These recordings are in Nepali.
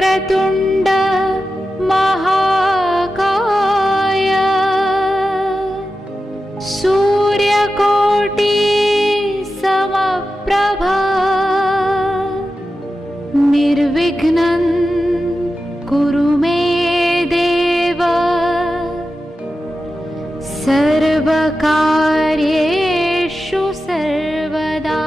वक्रतुण्ड महाकाय सूर्यकोटि समप्रभा निर्विघ्नं कुरु मे देव सर्वकार्येषु सर्वदा।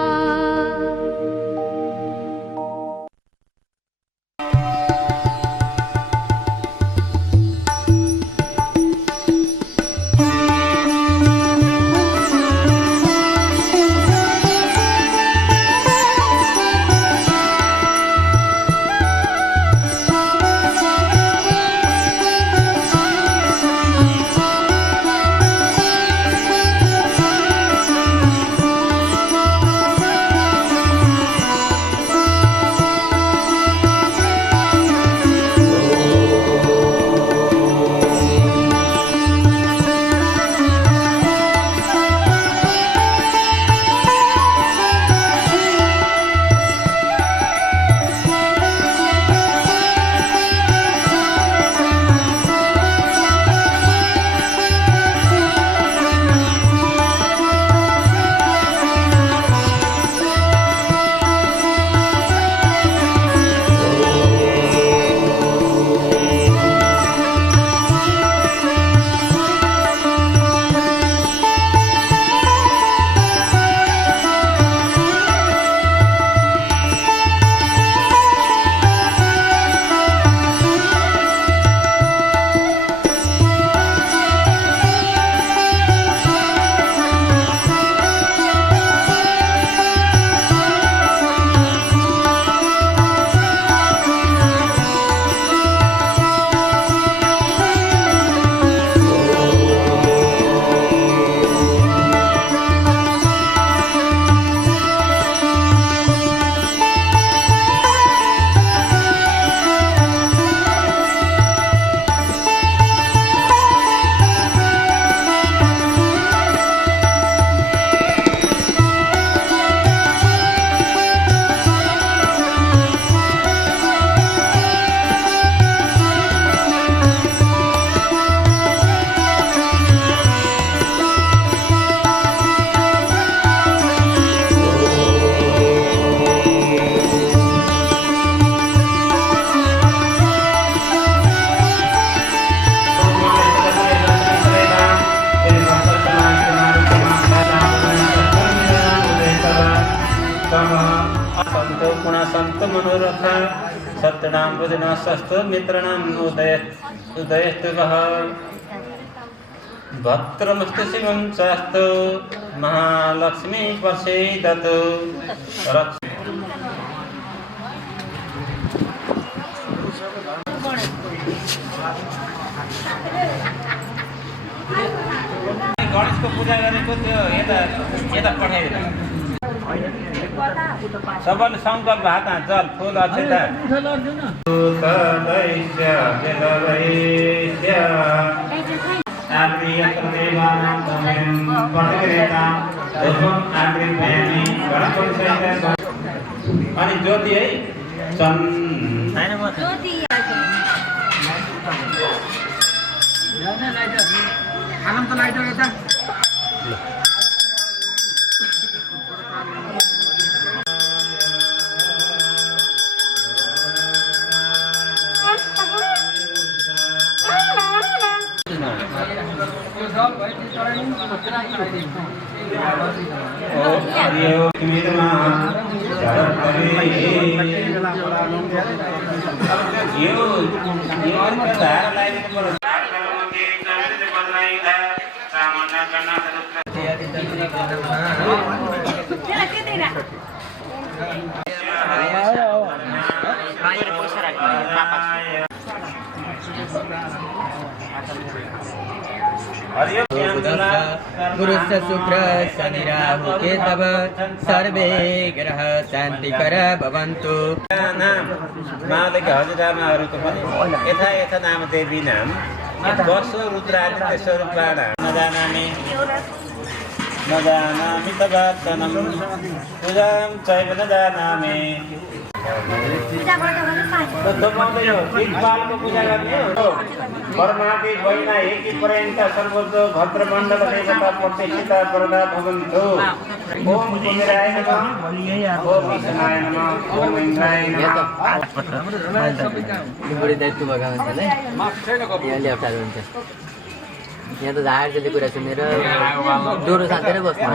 सत्यनाम बुद्धनाशस्तु मित्रणाम उदयस्तु भद्रमस्तु शिवं शास्तु महालक्ष्मी प्रसीदतु गणेश को पूजा गरेको त्यो यता पठाइदिनु सबल संकल्प हात जल फूल अक्षता अनि ज्योति है गुरुस्य शुक्र शनि राहु केतव सर्वे ग्रह शान्तिकर भवन्तु। मालिक हजुरआमाहरूको पनि यथा यथा नाम देवी नाम वर्ष रुद्रादित्य स्वरूपबाट नजानामि न जानामि तवात्तनं पूजां चैव न जानामि इक्बालको पूजा गर्ने हो परमादि वैना एकी पर्यन्त सर्वोच्च भद्रमण्डल देवता प्रतिष्ठित वरदा भवन्तु ओम कुबेराय नमः ओम विष्णुनाय नमः ओम इन्द्राय नमः बढी दायित्व भएको मान्छेलाई यहाँले अप्ठ्यारो हुन्छ यहाँ त झाड जति कुरा सुनेर डोरो साँचेर बस्नु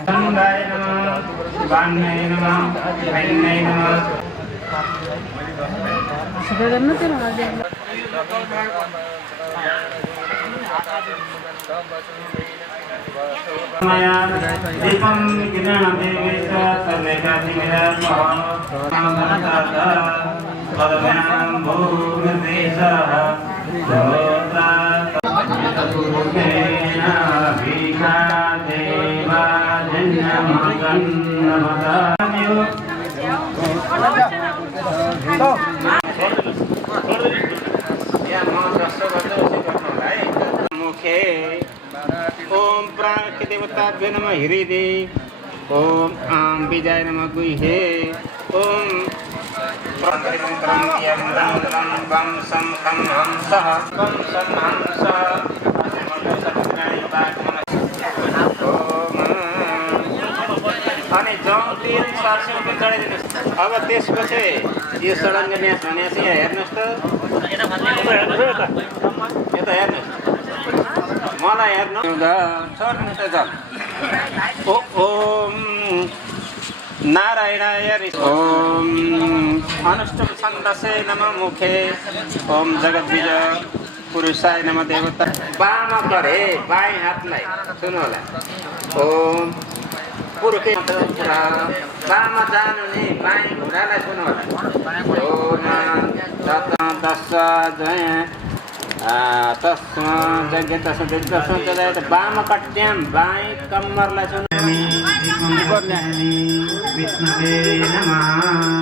चन्द्राय नमः वाण्यै नमः ऐन्यै नमः मया दीपं किरणदेवेश तदेकाधिमिरत्वं भूमिर्देशः मुखे ओम प्राण के देवताभ्यो नमः हृदे ओम आम बीजाय नमः गुह्ये ओम वम सं खं हंसः कं सं हंसः अनि जौँ तेल 700 रुपियाँ चढाइदिनुहोस् अब त्यसपछि यो सडङ्ग न्यास भने चाहिँ यहाँ हेर्नुहोस् त यता हेर्नुहोस् मलाई हेर्नु ओम नारायणाय ओम अनुष्टुप छन्दसे नमः मुखे ओम जगद्विजय पुरुषाय नमः देवता बाम करे बाई हातलाई सुन्नु होला ओम पुरुखे बाम जानु नि बाई घुँडालाई सुन्नु होला ओम दश जय तस्मा जग्य तस्मा जय वाम कट्याम बाई कम्मरलाई सुन्नु विष्णुवे नमः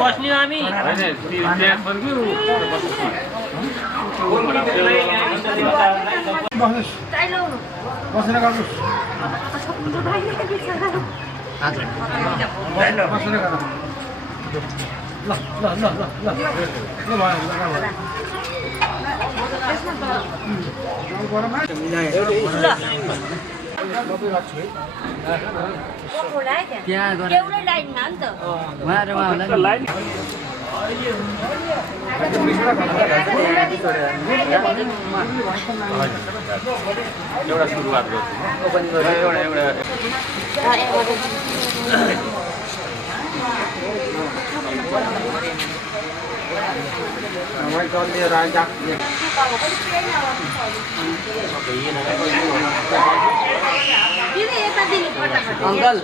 बस्ने हामी बसेर गर्नुहोस् ल ल ल ल ल ल त्यहाँ गएर एउटा सुरुवात अंकल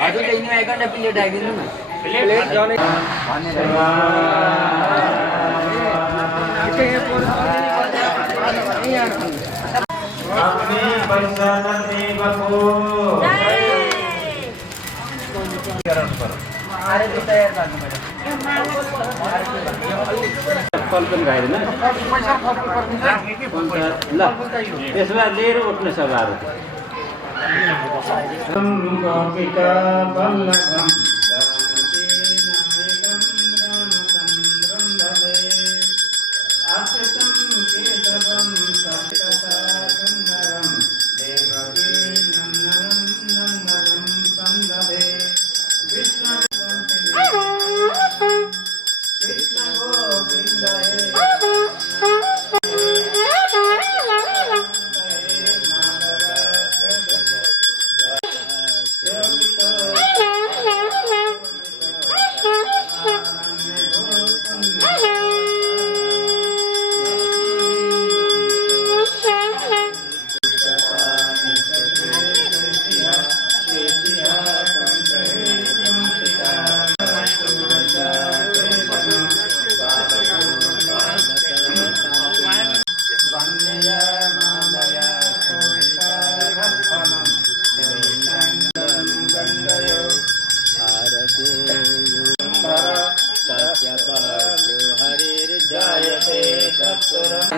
हजुर ल्याइनु एक घन्टा प्लेट आइदिनु न कल्पन गाइदिन ल त्यसमा लिएर उठ्नु सभाहरू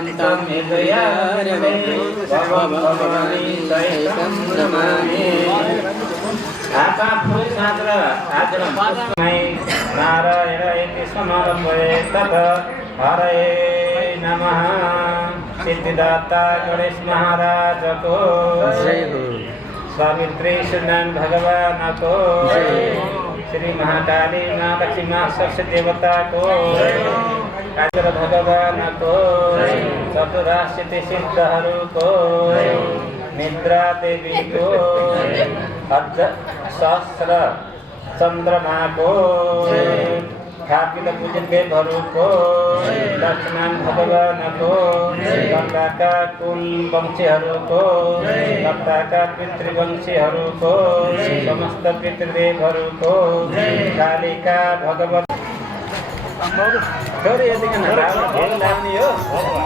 शान्तं हृदयारणे भवं भवानी सहितं नमामि। आपा पुरुषात्र आचरण नारायण इति समारम्भे तत् हरये नमः। सिद्धिदाता गणेश महाराज को जय हो। सावित्री सत्यनारायण भगवान को श्री महाकाली माँ लक्ष्मी माँ सरस्वती देवता को काजल भगवान को चतुराशीति सिद्धहरू को निद्रा देवी को सहस्र चन्द्रमा को स्थापित पूजन देवहरू को लक्ष्मण भगवान को गंगाका कुल वंशीहरू को सप्ताका पितृवंशीहरू को समस्त पितृदेवहरू को कालिका भगवत छोरी यतिका नराम्रो भेल लाग्ने हो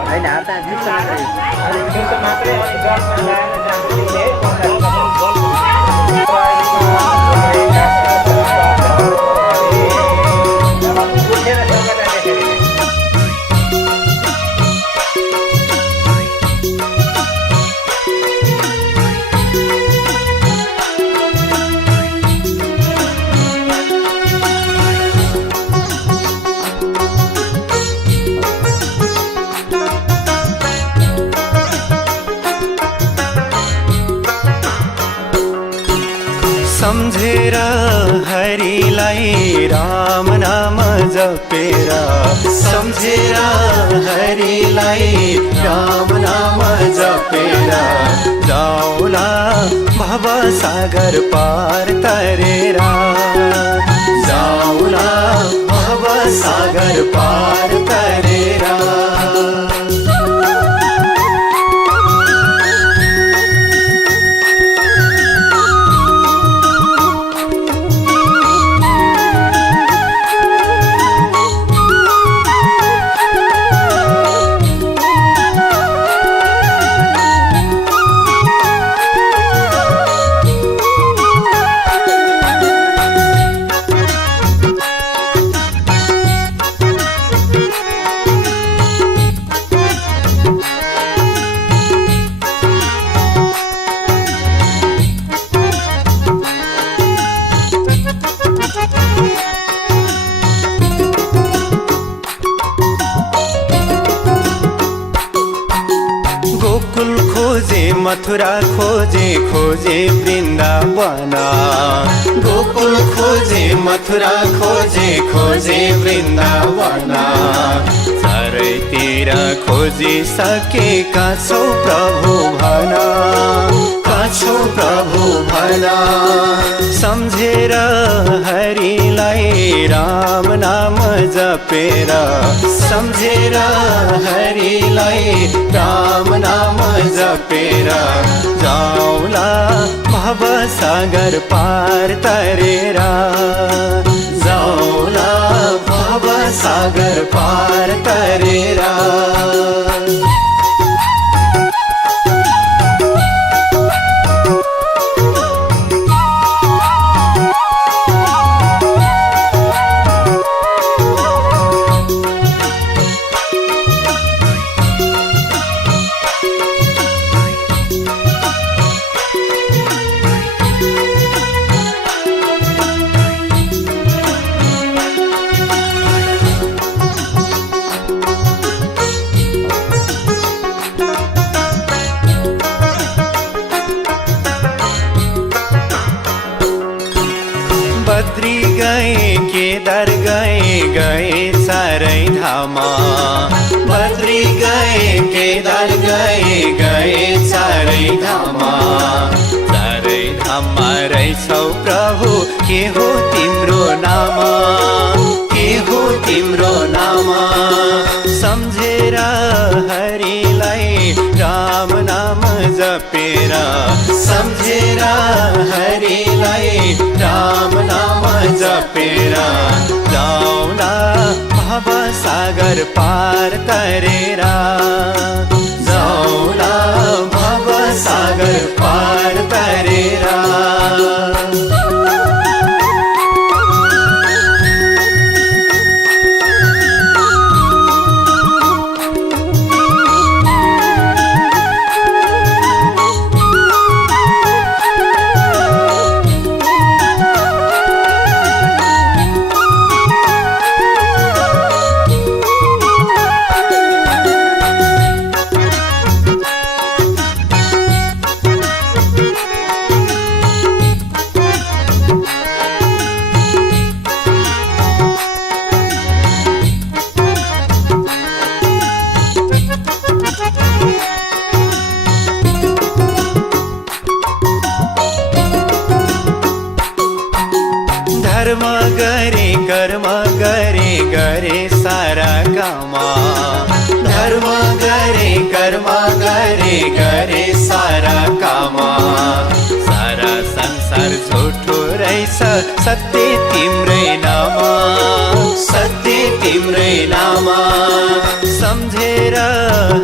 होइन अब त त्यो मात्रै अलिक गर्छन् लागेर सम्झेर हरिलाई राम नाम जपेर सम्झेर हरिलाई राम नाम जपेर जाऊला भव सागर पार तरेर जाऊला भव सागर पार तरेर मथुरा खोजे खोजे वृन्दावन गोकुल खोजे मथुरा खोजे खोजे वृन्दावन चारैतिर खोजी सकेका छौ प्रभु भन काछौ प्रभु भन सम्झेर हरिलाई राम नाम जपेर सम्झेर हरिलाई राम नाम जपेर जाऊला भव सागर पार तरेर जाऊला भव सागर पार तरेर बद्री गए केदार गए गए सारै धाम बद्री गए केदार गए गए सारै धाम रहेछौ प्रभु के हो तिम्रो नाम के हो तिम्रो नाम सम्झेर हरिलाई राम नाम जपेर सम्झेर हरिलाई राम नाम जपेर जाऊला भव सागर पार तरेर जाऊला भव सागर पार तरेर कर्म गरे गरे सारा कामा धर्म गरे कर्म गरे गरे सारा कामा सारा संसार झुठो रहेछ सत्य तिम्रै नाम सत्य तिम्रै नाम सम्झेर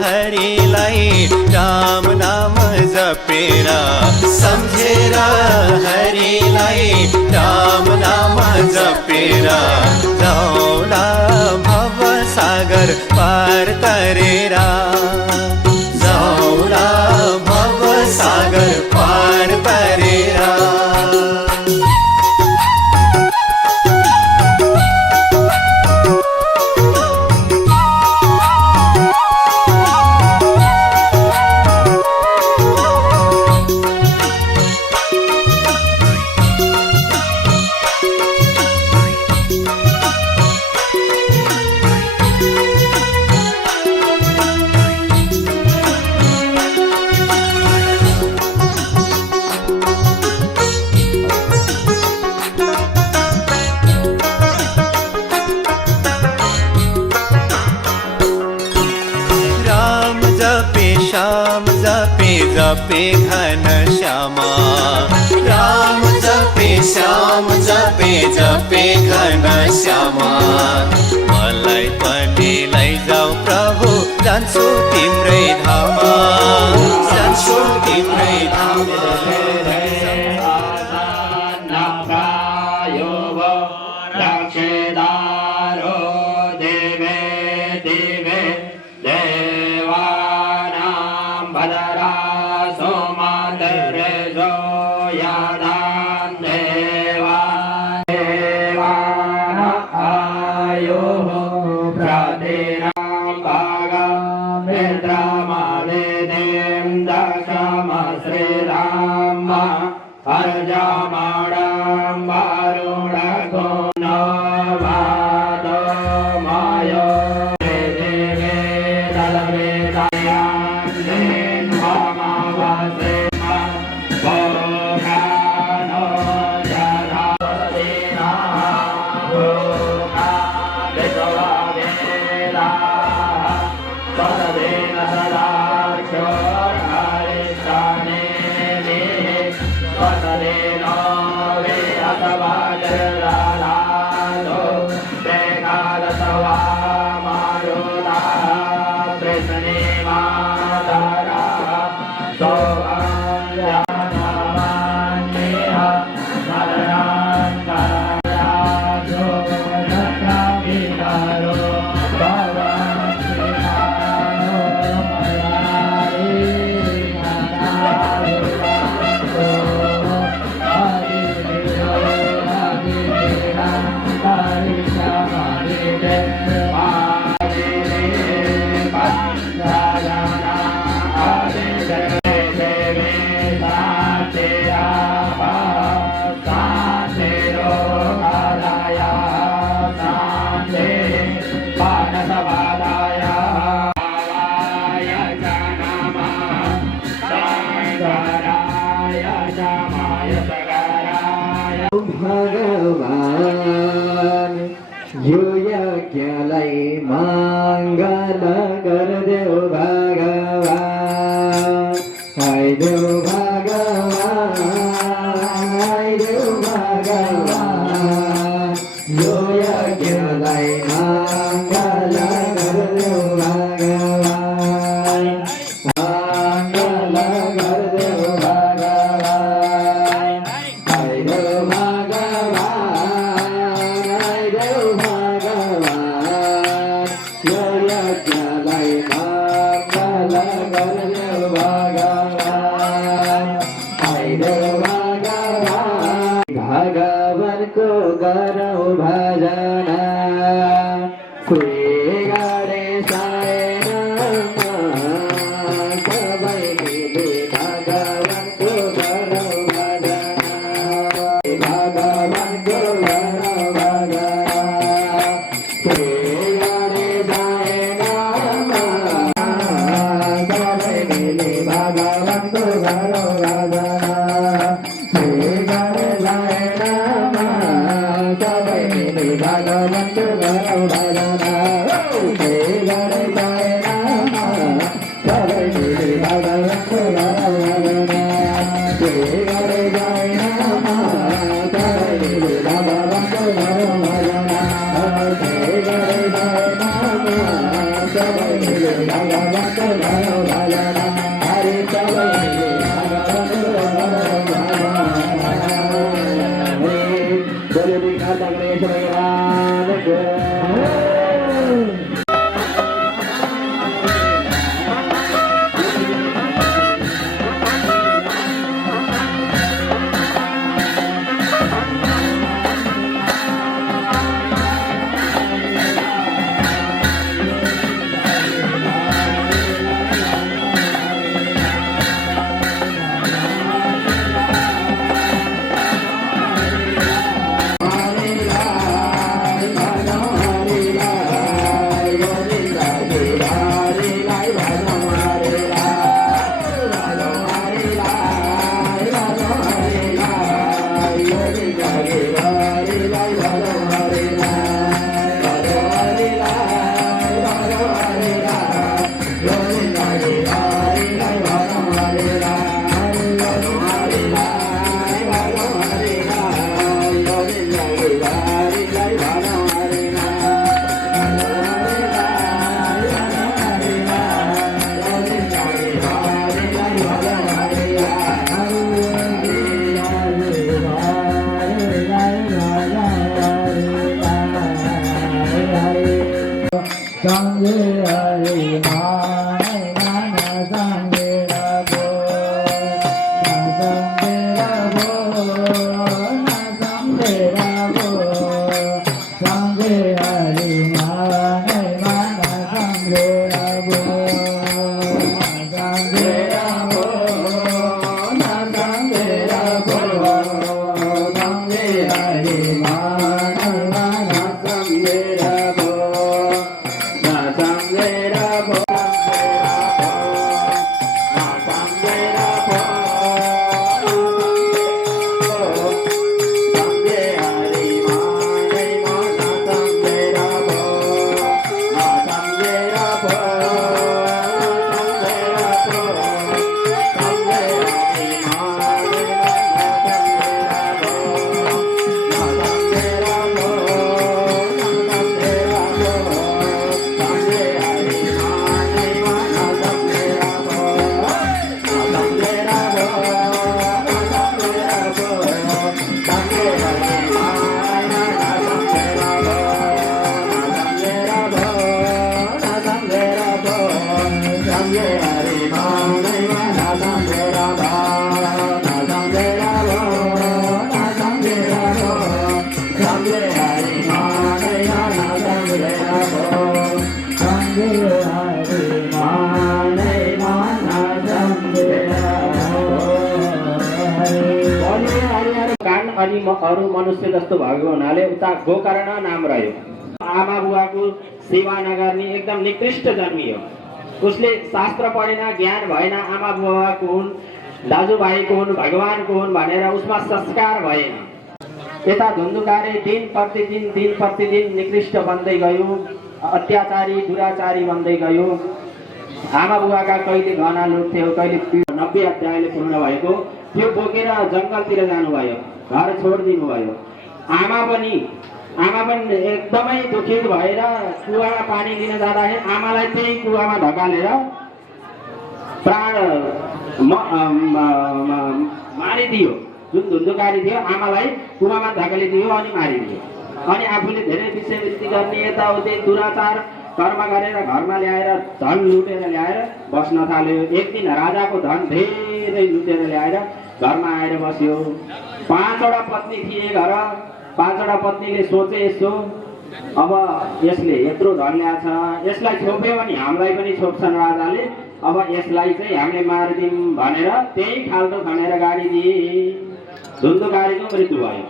हरिलाई राम नाम जपेर सम्झेर हरिलाई राम नाम जपेर जाऊला भव सागर पार तरेर जाऊला भव सागर पार तरेर जपे घन श्यामा राम जपे श्याम जपे जपे घन श्यामा मलाई पनि लैजाऊ प्रभु जान्छु तिम्रै धाम जान्छु तिम्रै धाम भगवान यो यज्ञलाई मङ्गल गरिदेऊ भगवान आइदेऊ भगवान यो यज्ञलाई मङ्गल गरिदेऊ भगवान मङ्गल गरिदेऊ भगवान आइदेऊ भगवानको गरौँ भजन गरे सबै मिले भगवानको गरौँ भजन भगवानको गरौँ भजन भगवन्तु गरौ भजना हे गणे गणे नाम सबै मिले भगवन्तु गरौ भजना हे गणे गणे नाम सबै मिले भगवन्तु गरौ भजना हे गणे गणे नाम सबै मिले भगवन्तु गरौ भजना हरे सबै मिले भगवन्तु गरौ भजना बोले विघ्नहर्ता गणेश भगवान की अनि अरू मनुष्य जस्तो भएको हुनाले उता गोकर्ण नाम रह्यो। आमा बुवाको सेवा नगर्ने एकदम निकृष्ट जन्मियो। उसले शास्त्र पढेन, ज्ञान भएन, आमा बुवाको हुन्, दाजुभाइको हुन्, भगवानको हुन् भनेर उसमा संस्कार भएन। यता धुन्धुकारे दिन प्रतिदिन निकृष्ट बन्दै गयो, अत्याचारी दुराचारी बन्दै गयो। आमा बुवाका कहिले घना लुट्थ्यो, कहिले 90 अध्यायले पूर्ण भएको त्यो बोकेर जङ्गलतिर जानुभयो, घर छोडिदिनु भयो। आमा पनि एकदमै दुखित भएर कुवामा पानी लिन जाँदाखेरि आमालाई त्यही कुवामा धकालेर प्राण मारिदियो। जुन धुन्धुकारी थियो आमालाई कुवामा धकालिदियो अनि मारिदियो। अनि आफूले धेरै विषयवृत्ति गर्ने, यताउति दुराचार कर्म गरेर घरमा ल्याएर धन लुटेर ल्याएर बस्न थाल्यो। एक दिन राजाको धन धेरै लुटेर ल्याएर घरमा आएर बस्यो। 5वटा पत्नी थिए घर। 5वटा पत्नीले सोचे यसो अब यसले यत्रो धन ल्याछ, यसलाई छोप्यो भने हामीलाई पनि छोप्छन् राजाले, अब यसलाई चाहिँ हामीले मारिदिउँ भनेर त्यही खाल्डो खनेर गाडी दिए। धुन्धुकारीको मृत्यु भयो।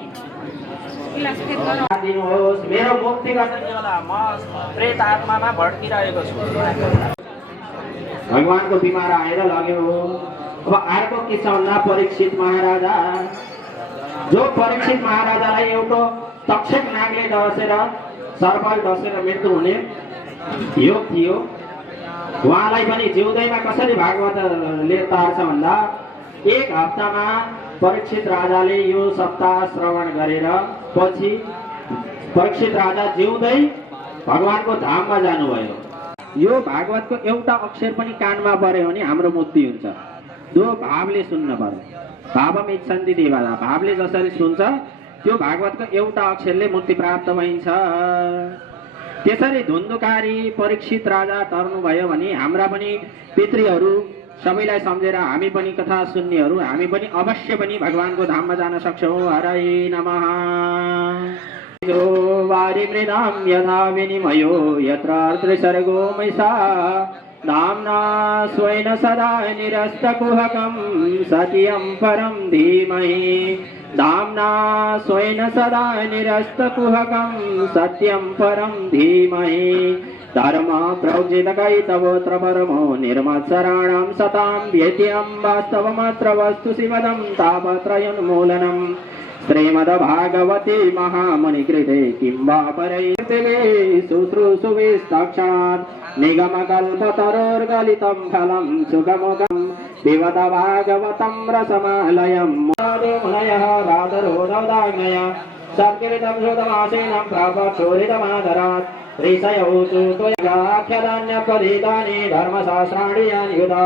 दिनुहोस्, मेरो मुक्ति गर्ने होला, म प्रेत आत्मामा भड्किरहेको छु। भगवानको बिमार आएर लग्यो। अब अर्को के छ भन्दा परीक्षित महाराजा जो परीक्षित महाराजालाई एउटा तक्षक नागले डसेर सर्पले डसेर मृत्यु हुने योग थियो, उहाँलाई पनि जिउँदैमा कसरी भागवतले तार्छ भन्दा एक हप्तामा परीक्षित राजाले यो सप्ताह श्रवण गरेर पछि परीक्षित राजा जिउँदै भगवानको धाममा जानुभयो। यो भागवतको एउटा अक्षर पनि कानमा पर्यो भने हाम्रो मुक्ति हुन्छ। जो भावले सुन्न पर्यो, भावम इच्छन्ति देवता, भावले जसरी सुन्छ त्यो भागवतको एउटा अक्षरले मुक्ति प्राप्त भइन्छ। त्यसरी धुन्धुकारी परीक्षित राजा तर्नुभयो भने हाम्रा पनि पितृहरू सबैलाई सम्झेर हामी पनि कथा सुन्नेहरू हामी पनि अवश्य पनि भगवानको धाममा जान सक्छौँ। हरै नमः। वारिमृदां यथा विनिमयो यत्र त्रिसर्गो मैषा नाम्ना स्वेन सदा निरस्तकुहकं सत्यं परं धीमहि। नाम्ना स्वेन सदा निरस्तकुहकं सत्यं परं धीमहि। धर्म प्रौजितकैतवोऽत्र परमो निर्मत्सराणां सतां व्यत्यं वास्तवमत्र वस्तु शिवदं तापत्रयोन्मूलनम्। श्रीमद्भागवते महामुनिकृते किं वा परैर्दिवे शुश्रूषुभिस्तक्षणात् निगमकल्पतरोर्गलितं फलं सुखमुखं पिबत भागवतं रसमालयम्। मुनयः राधरोददाग्नय सत्कृतं श्रुतमासेनं प्रापक्षोरितमादरात् ऋषयौ त्वयाख्यदान्यपदितानि धर्मशास्त्राणि यानि युधा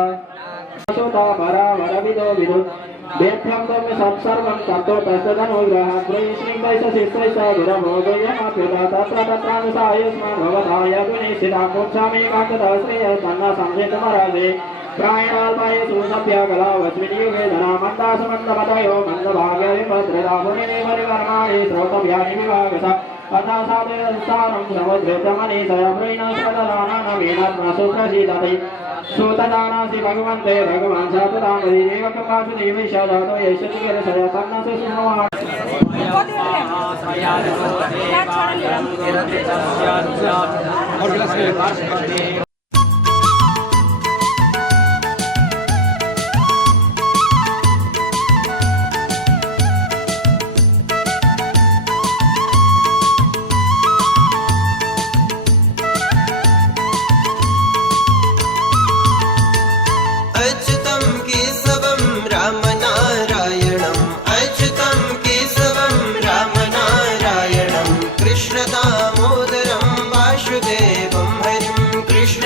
सुत परावरविदो विदुत् वेद्यं तम् सत्सर्वं ततो तस्तदनुग्रहात् प्रयुष्णिं शिष्टैश्च विरमोगयमप्युता तत्र तत्रानुसायुष्मान् भवताय गुणेशितां मोक्षामेकान्ततः श्रेयस्तन्न संसितमराजे प्रायणाल्पायेषु सभ्यकलावस्मिन् युगे धनामन्दासमन्दमतयो मन्दभाग्य विभद्रता मुनिनिवर्माणि श्रोतव्यानि विभागसा अथा साधुसारं सर्वधृतमनीषया प्रीणस्पददानवीनात्मसुप्रसीदति सुतदानासि भगवन्ते भगवान् सतदामि देवकमासुदेविषदातो यशतिकरसया तन्नस्य सुमोहा। अच्युतं केशवं रामनारायणम् अच्युतं केशवं रामनारायणं कृष्णदामोदरं वासुदेवं हरिं कृष्ण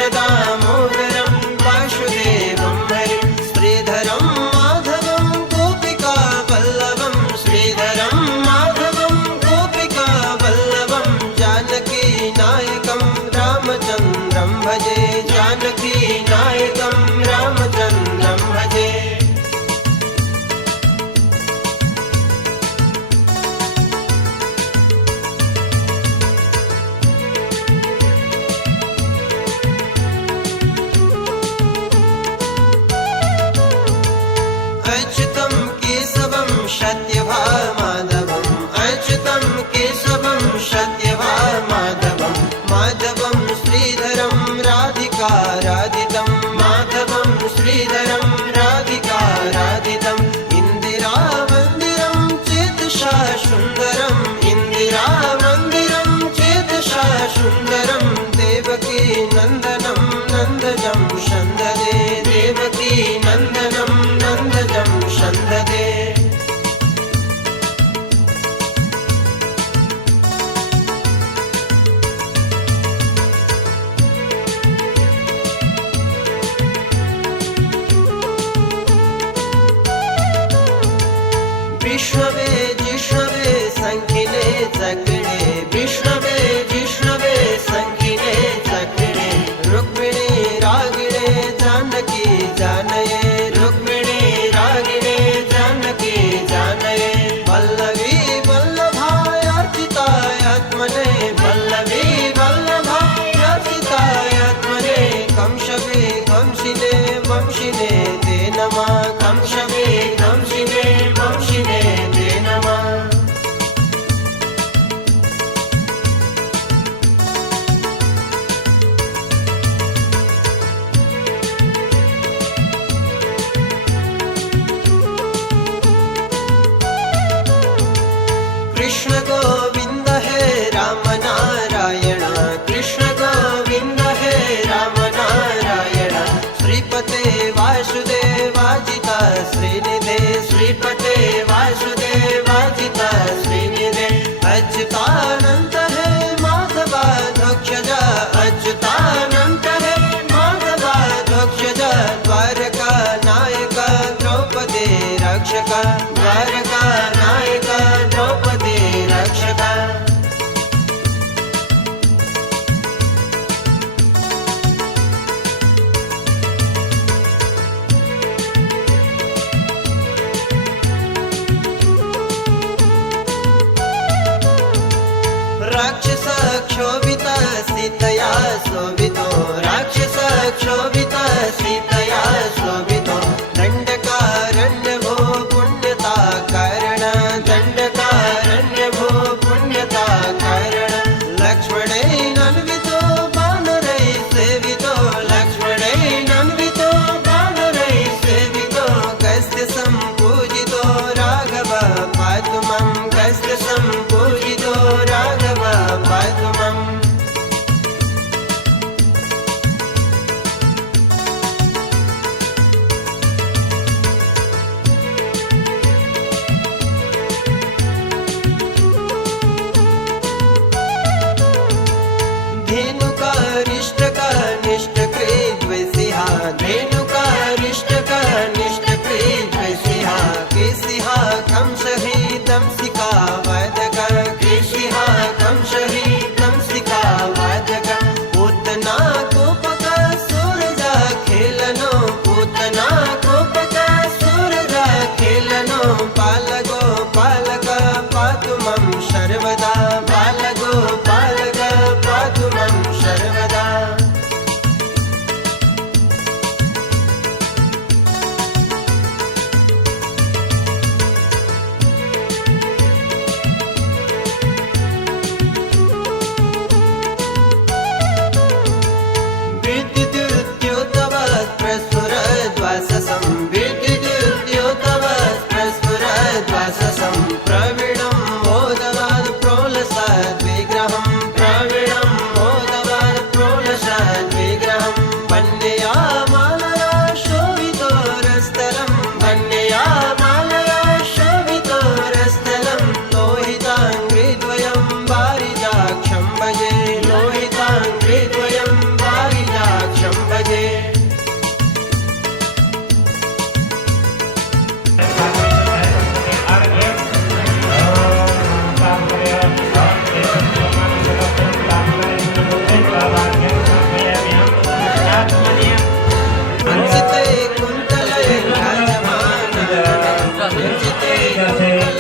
क्षोभित सीतया शोभितो राक्षस क्षोभित सीतया शोभितो दंडकारण्य भो पुण्यता कारण दंडकारण्य भो पुण्यता कारण लक्ष्मणेनन्वितो वानरै सेवितो लक्ष्मणेनन्वितो वानरै सेवितो कस्य सम्पूजितो राघव पातु मम कस्य सम्पूजितो राघव पातु मम सर्वदा बालगो बालक पातु मम सर्वदा विद्युद्योतवत् प्रस्फुरद्वाससं विद्युद्योतवत् प्रस्फुरद्वाससं प्रवीणं मोदवाद् प्रोलसाद् विग्रहं प्रवीणं मोदवाद् प्रोलसाद् विग्रहं वन्यया मालया शोभितोरस्थलं वन्यया मालया शोभितोरस्थलं लोहिताङ्घ्रिद्वयं वारिजाक्षं भजे लोहिताङ्घ्रिद्वयं वारिजाक्षं भजे कुञ्चिते कुन्तले राजमानः कुञ्चिते कुन्तले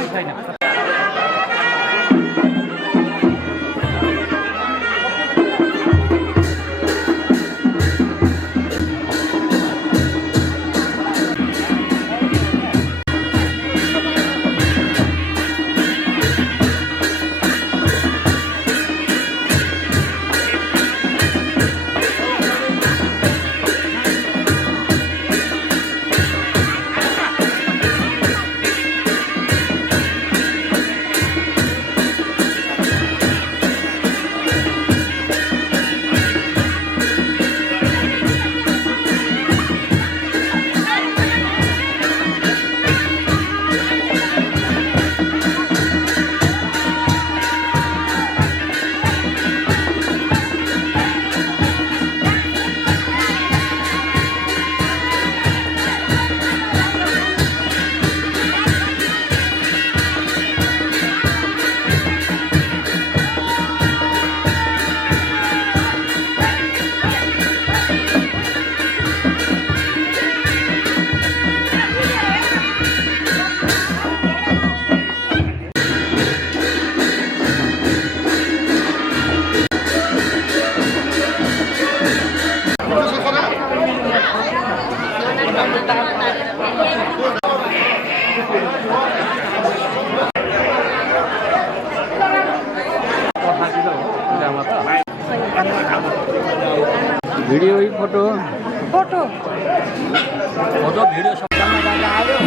पनि छैन। Video photo photo photo video सबैमा जाँदा आयो।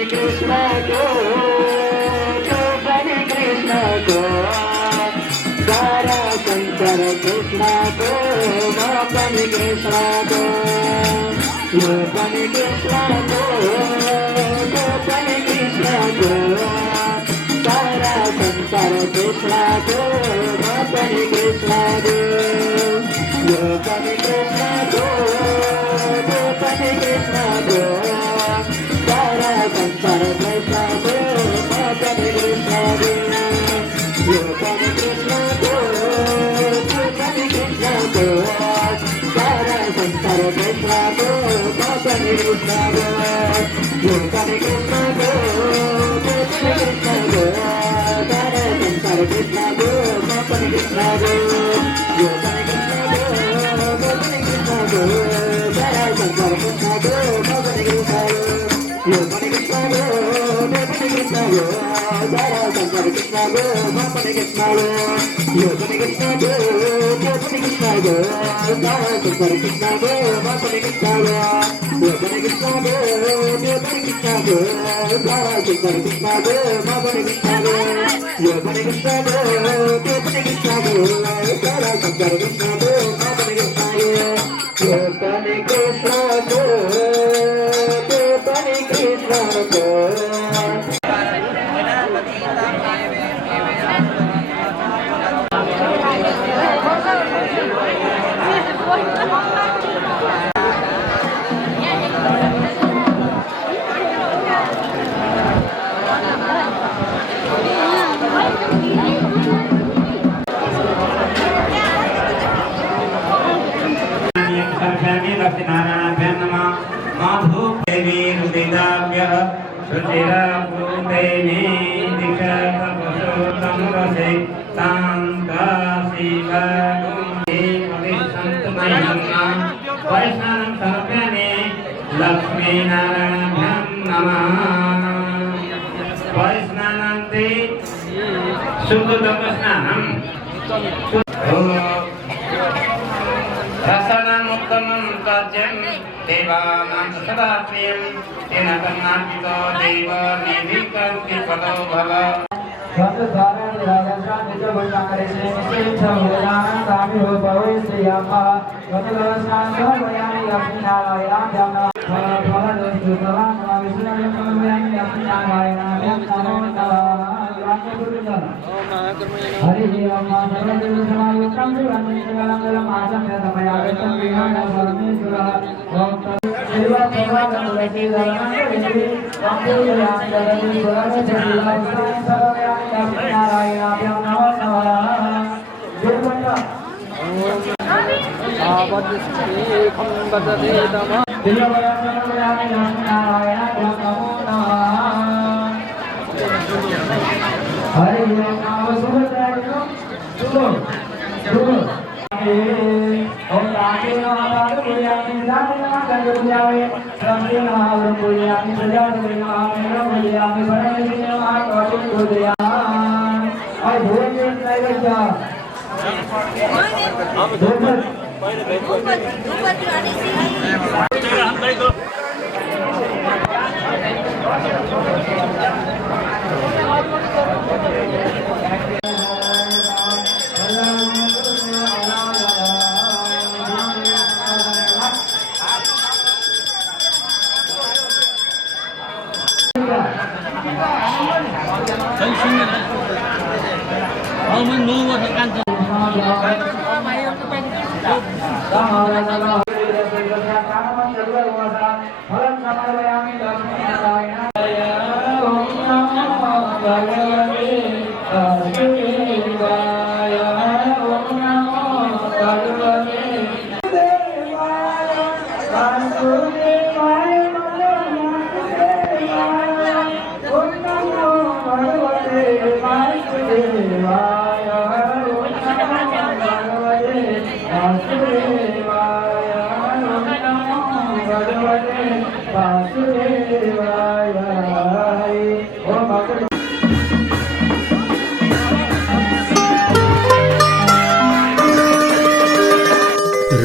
Krishna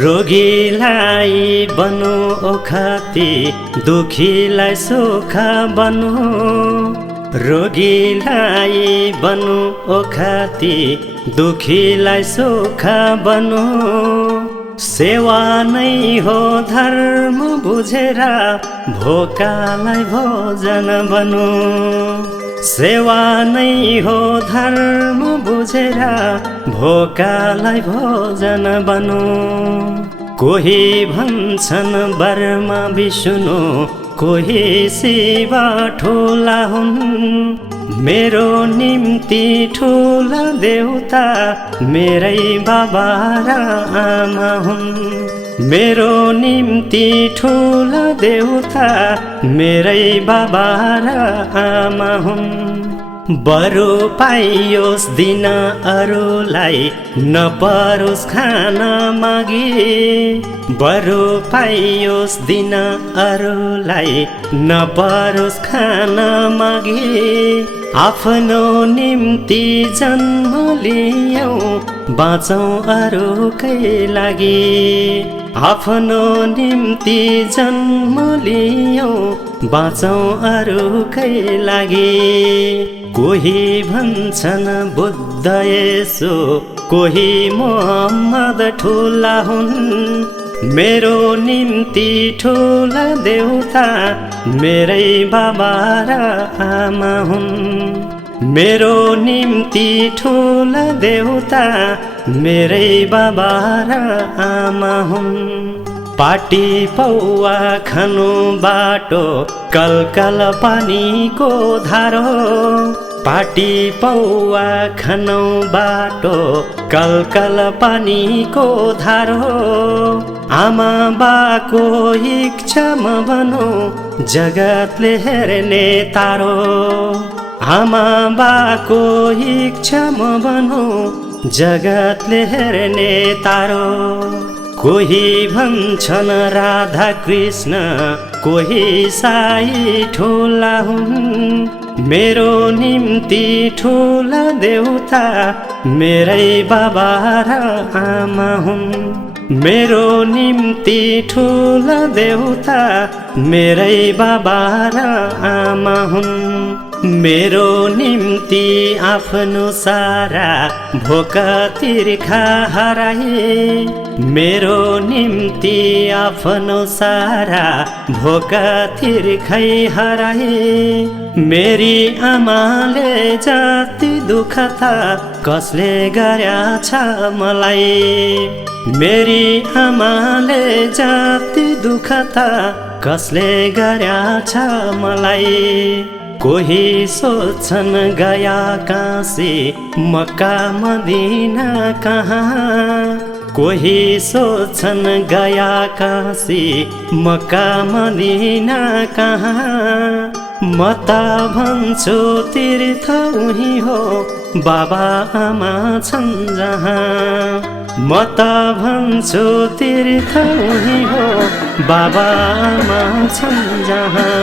रोगीलाई बनो ओखती, दुखीलाई सुख बनो। रोगीलाई बनो ओखती, दुखीलाई सुख बनो। सेवा नै हो धर्म बुझेर भोकालाई भोजन बनो। सेवा नै हो धर्म बुझेर भोकालाई भोजन बनो। कोही भन्छन् बर्मा विष्णु, कोही शिव ठुला हुन्। मेरो निम्ति ठुला देउता मेरै बाबा र आमा हुन्। मेरो निम्ति ठुला देउता मेरै बाबा र आमा हुन्। बरु पाइयोस् दिन अरूलाई नपरोस् खान मागी। बरु पाइयोस् दिन अरूलाई नपरोस् खान मागी। आफ्नो निम्ति जन्म लियौँ बाँचौँ अरूकै लागि। आफ्नो निम्ति जन्म लियौँ बाँचौँ अरूकै लागि। कोही भन्छन् बुद्ध येशू कोही मोहम्मद ठुला हुन्। मेरो निम्ति ठुला देउता मेरै बाबा र आमा हुन्। मेरो निम्ति ठुला देउता मेरै बाबा र आमा हुन्। पाटी पौवा खानु बाटो कलकल पानीको धारो। पाटी पौवा खानु बाटो कलकल पानीको धारो। आमा बाको इच्छामा बनो जगतले हेर्ने तारो। आमा बाको इच्छामा बनो जगतले हेर्ने तारो। कोही भन्छन् राधा कृष्ण कोही साई ठुला हुन्। मेरो निम्ति ठुला देउता मेरै बाबा र आमा हुन्। मेरो निम्ति ठुला देउता मेरै बाबा र आमा हुन्। मेरो निम्ति आफ्नो सारा भोक तिर्खा हराए। मेरो निम्ति आफ्नो सारा भोक तिर्खै हराए। मेरी आमाले जति दुःख त कसले गर्याछ मलाई। मेरी आमाले जति दुःख त कसले गर्याछ मलाई। कोही सोच्छन् गया काशी मक्का मदिना कहाँ। कोही सोच्छन् गया काशी मक्का मदिना कहाँ। म त भन्छु तीर्थ उही हो बाबा आमा छन् जहाँ। म त भन्छु तीर्थ उही हो बाबा आमा छन् जहाँ।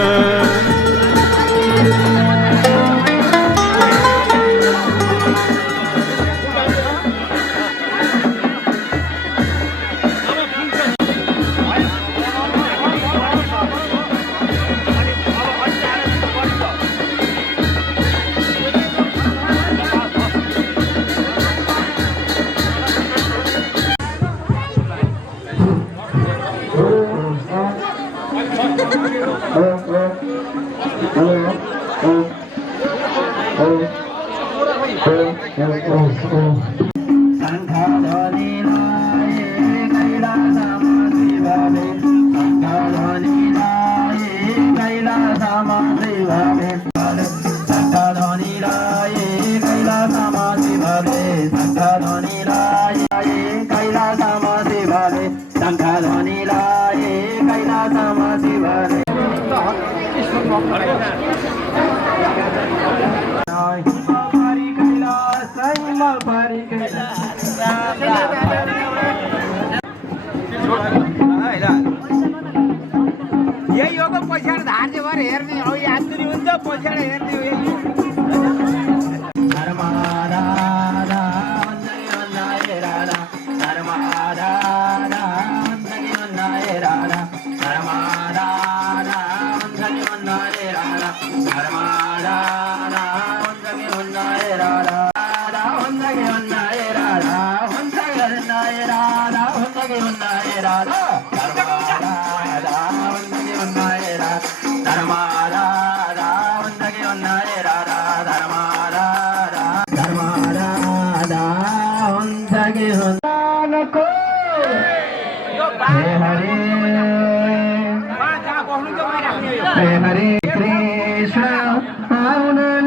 यही हो पैसा धान भएर हेर्ने अब यात्री हुन्छ पैसा हेर्ने Hare Krishna, Hare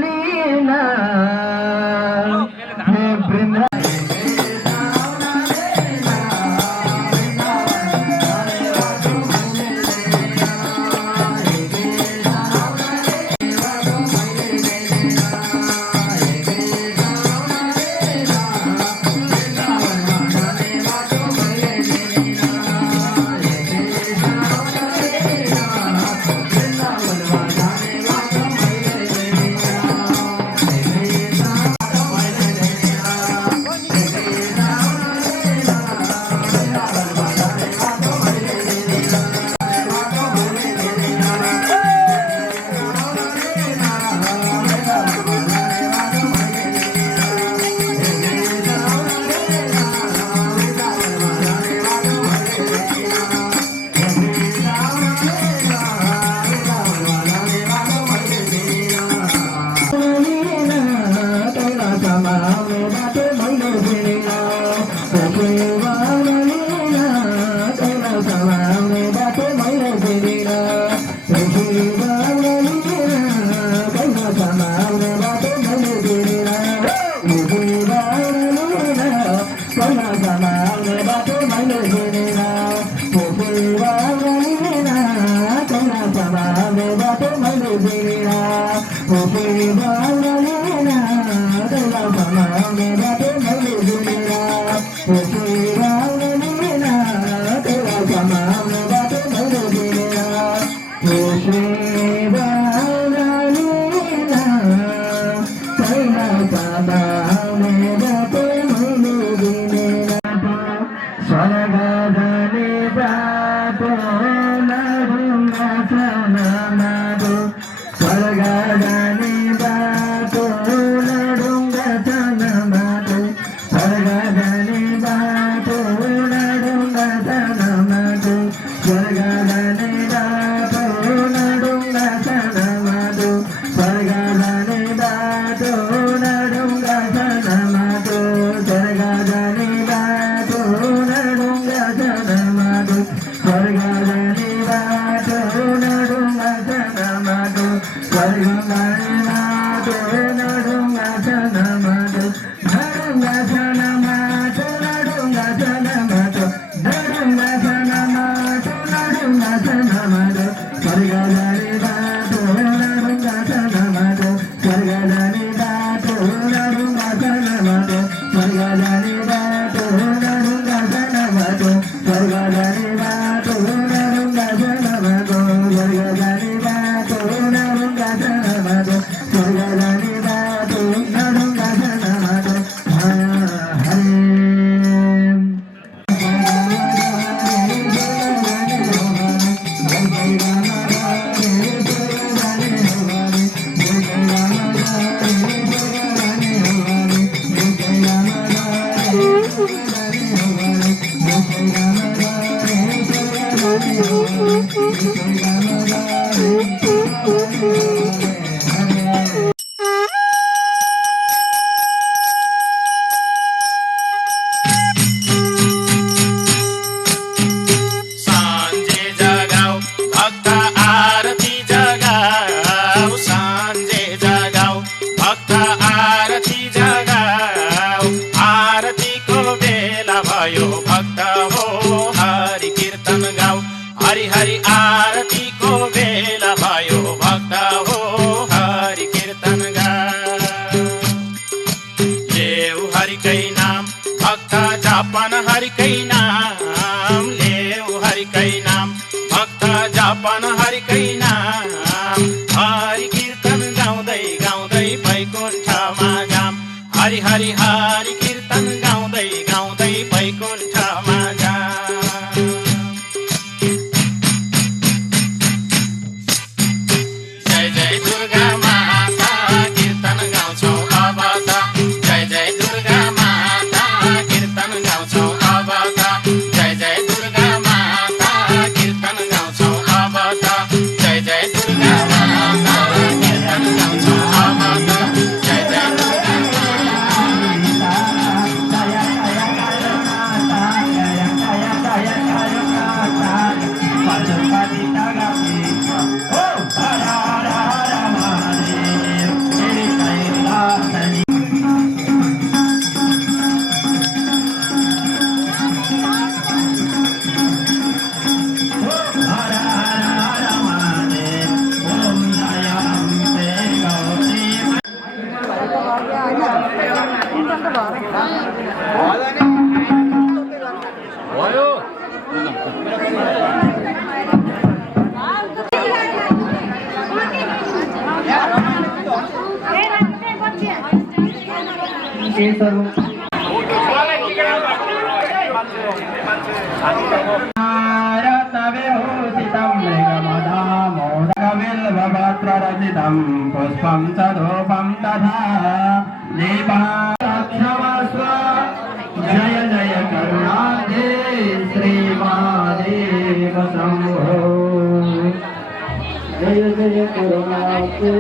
सांजे जगाऊ भक्त आरती जगाऊ सांजे जगाऊ भक्त आरती जगाऊ आरतीको बेला भयो भक्त हो हरि कीर्तन गाऊ हरि हरि आरतीको बेला भयो भक्त हो हरि कीर्तन गाऊ लेऊ हरिकै नाम भक्त जापन हरिकै नाम लेऊ हरिकै नाम भक्त जापन हरिकै नाम हरि कीर्तन गाउँदै गाउँदै वैकुण्ठमा जाम हरि हरि हरि कीर्तन गाउँदै गाउँदै वैकुण्ठमा जाम जय जय दुर्गा माता कीर्तन गाउँछौँ अब त जय जय दुर्गा माता कीर्तन गाउँछौँ अब त जय जय दुर्गा माता कीर्तन गाउँछौँ अब त जय जय दुर्गा माता कीर्तन गाउँछौँ अब त जय जय पुष्पं च धूपं तथा दीपाक्षमस्व जय जय करुणाधे श्रीमादेव शम्भो जय जय करुणाधे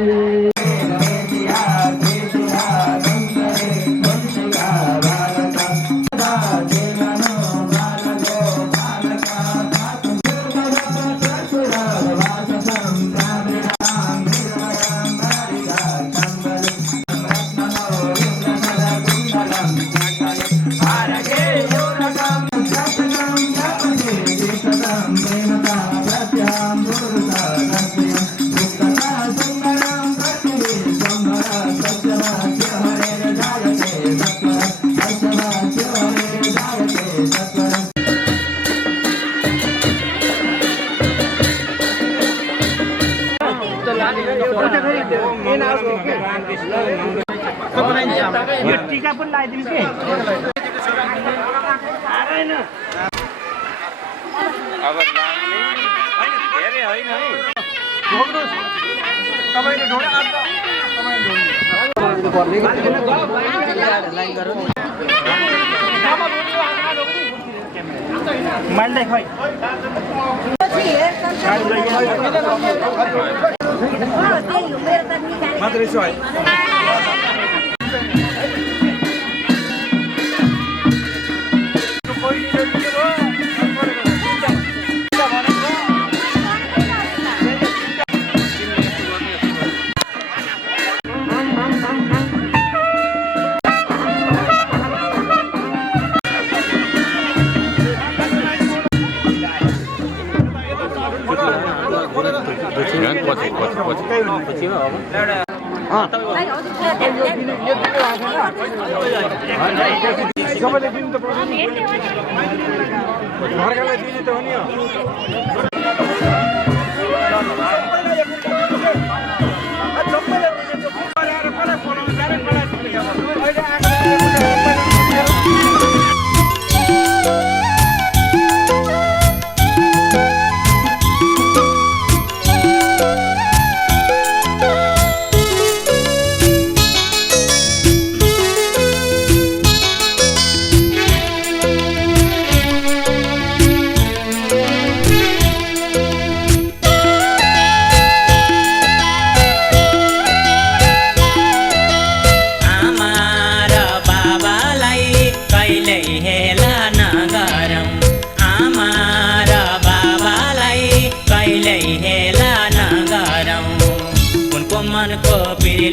यो टीका पनि लगाइदिनु के अब धेरै होइन है तपाईले ढोडा मान्दै खै मात्र यसो है सबैले दिनु त पर्छ नि घरकालाई दिनु त हो नि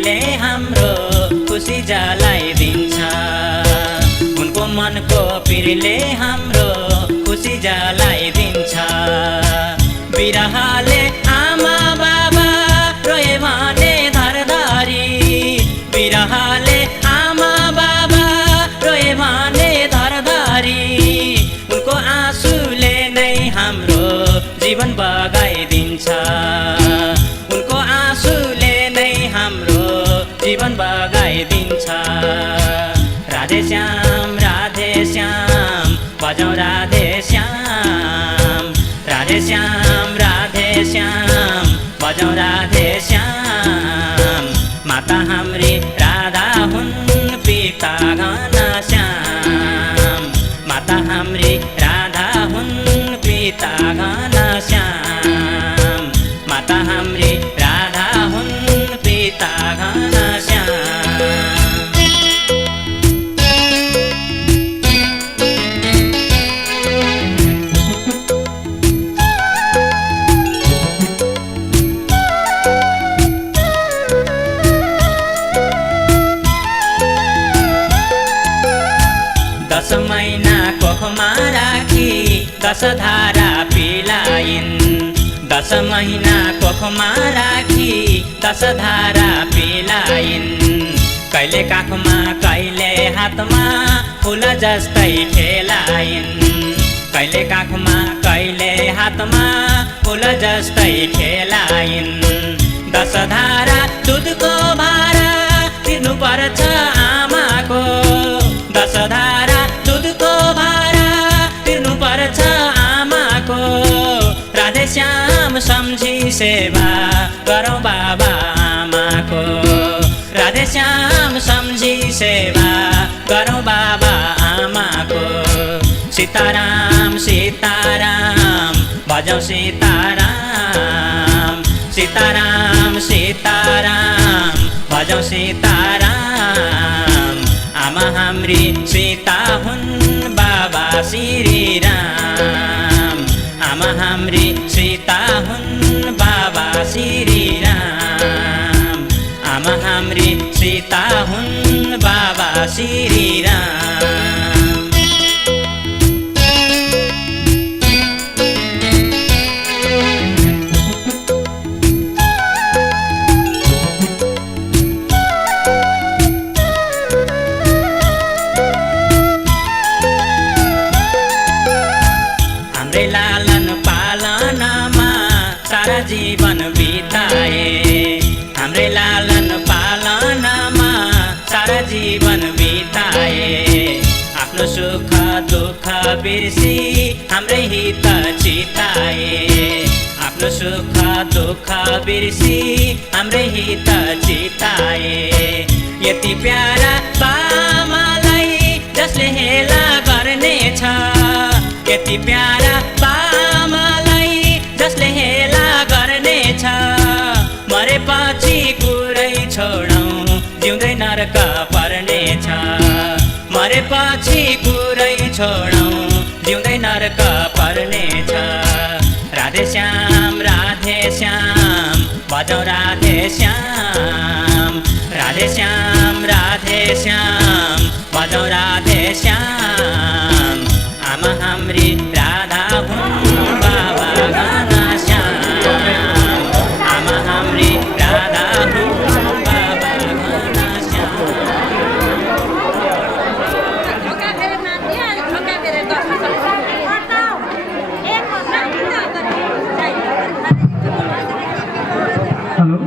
पिरले हाम्रो खुसी जलाइदिन्छ उनको मनको पिरले हाम्रो खुसी जलाइदिन्छ बिरहले आमा बाबा रोए भने धरधरी बिरहले आमा बाबा रोए भने धरधरी उनको आँसुले नै हाम्रो जीवन बगाइदिन्छ उनको आँसुले नै हाम्रो जीवन बगाइदिन्छ राधे श्याम बजाऊ राधे श्याम बजाऊ राधे श्याम माता हाम्री राधा हुन् पिता घनश्याम माता हाम्री राधा हुन् पिता घनश्याम माता हाम्री राधा हुन् पिता घनश्याम दस महिना कोखमा राखी 10 धारा पिलाइन् 10 महिना कोखमा राखी 10 धारा पिलाइन् कहिले काखमा कहिले हातमा फुल जस्तै खेलाइन् कहिले काखमा कहिले हातमा फुल जस्तै खेलाइन् 10 धारा दुधको भारा तिर्नु पर्छ आमाको 10 धारा दुधको भारा तिर्नु पर्छ आमाको राधे श्याम सम्झी सेवा गरौँ बाबा आमाको राधे श्याम सम्झी सेवा गरौँ बाबा आमाको सीताराम सीताराम भजौँ सीताराम सीताराम सीताराम भजौँ सीताराम आमा हाम्री सीता हुन् बाबा श्री राम आमा हाम्री सीता हुन् बाबा श्री राम आमा हाम्री सीता हुन् बाबा श्री राम लालन पालनमा सारा जीवन बिताए हाम्रै लालन पालनमा सारा जीवन बिताए आफ्नो सुख दुःख बिर्सी हाम्रै हित चिताए आफ्नो सुख दुःख बिर्सी हाम्रै हित चिताए यति प्यारा बामालाई जसले हेला गर्नेछ यति प्यारा बामालाई जसले हेला गर्नेछ मरेपछि कुरै छोडौँ जिउँदै नरक पर्नेछ मरेपछि कुरै छोडौँ जिउँदै नरक पर्नेछ राधे श्याम बजाऊ राधे श्याम बजाऊ राधे श्याम आमा हाम्री राधा हुन् बाबा घनश्याम आमा हाम्री राधा हुन् बाबा घनश्याम हेलो